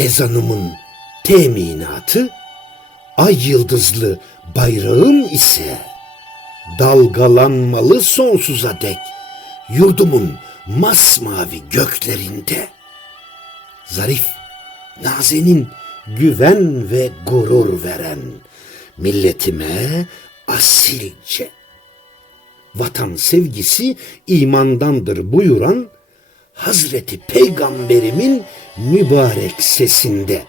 Ezanımın teminatı, ay yıldızlı bayrağım ise dalgalanmalı sonsuza dek yurdumun masmavi göklerinde. Zarif, nazenin, güven ve gurur veren milletime asilce vatan sevgisi imandandır buyuran Hazreti Peygamberimin mübarek sesinde.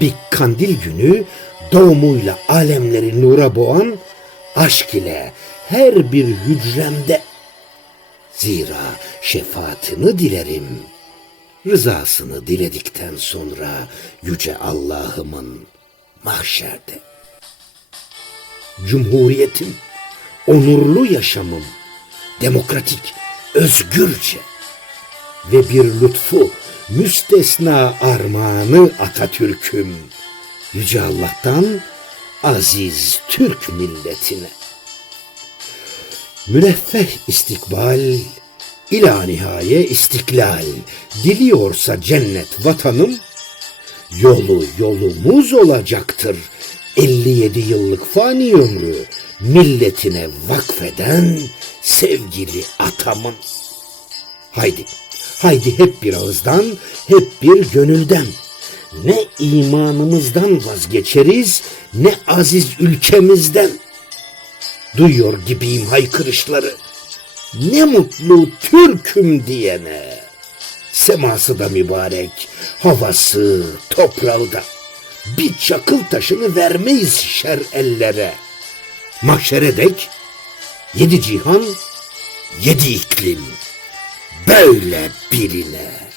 Bir kandil günü doğumuyla alemleri nura boğan aşk ile her bir hücremde. Zira şefaatini dilerim rızasını diledikten sonra yüce Allah'ımın mahşerde. Cumhuriyetim onurlu yaşamım, demokratik, özgürce ve bir lütfu müstesna armağanı Atatürk'üm. Yüce Allah'tan aziz Türk milletine. Müreffeh istikbal, ila nihaye istiklal, diliyorsa cennet vatanım, yolu yolumuz olacaktır. 57 yıllık fani ömrü milletine vakfeden sevgili atamın. Haydi, haydi hep bir ağızdan, hep bir gönülden. Ne imanımızdan vazgeçeriz, ne aziz ülkemizden. Duyuyor gibiyim haykırışları. Ne mutlu Türk'üm diyene. Seması da mübarek, havası, toprağı da. Bir çakıl taşını vermeyiz şer ellere. Mahşere dek yedi cihan, yedi iklim. Böyle birine.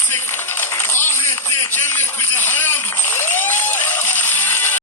Kesinlikle.